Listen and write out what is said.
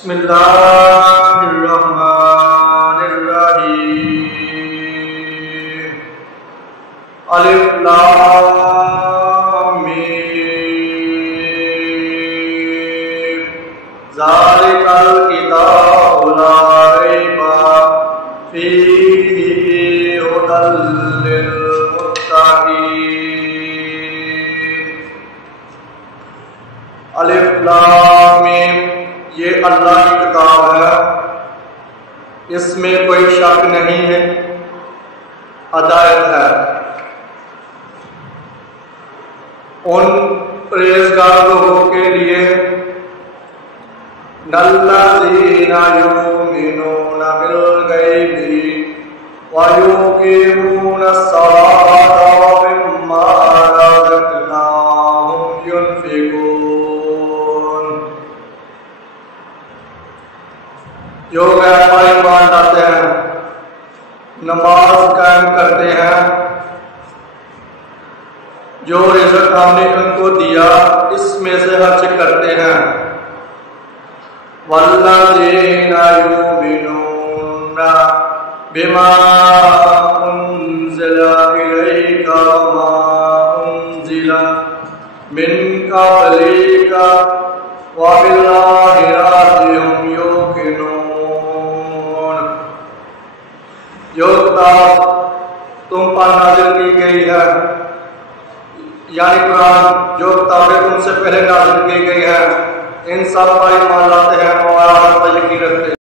بسم اللہ الرحمن الرحیم الف لام میم ذالک الکتاب لا ریب فیہ ھدی للمتقین۔ الف لام میم یہ اللہ کی کتاب ہے، اس میں کوئی شک نہیں ہے، ہدایت ہے ان پرہیزگار لوگوں کے لیے الذین یؤمنون بالغیب ویقیمون الصلاۃ ومما رزقناہم ینفقون۔ جو غیب پر ایمان لاتے ہیں، نماز قائم کرتے ہیں، جو رزق ہم نے ان کو دیا اس میں سے خرچ کرتے ہیں۔ والذین یؤمنون بما انزل الیک وما انزل من قبلک وبالآخرۃ هم یوقنون۔ جو کتاب تم پر نازل کی گئی ہے، یعنی قرآن، جو کتابیں تم سے پہلے نازل کی گئی ہے، ان سب پر ایمان لاتے ہیں اور آخرت پر یقین رکھتے ہیں۔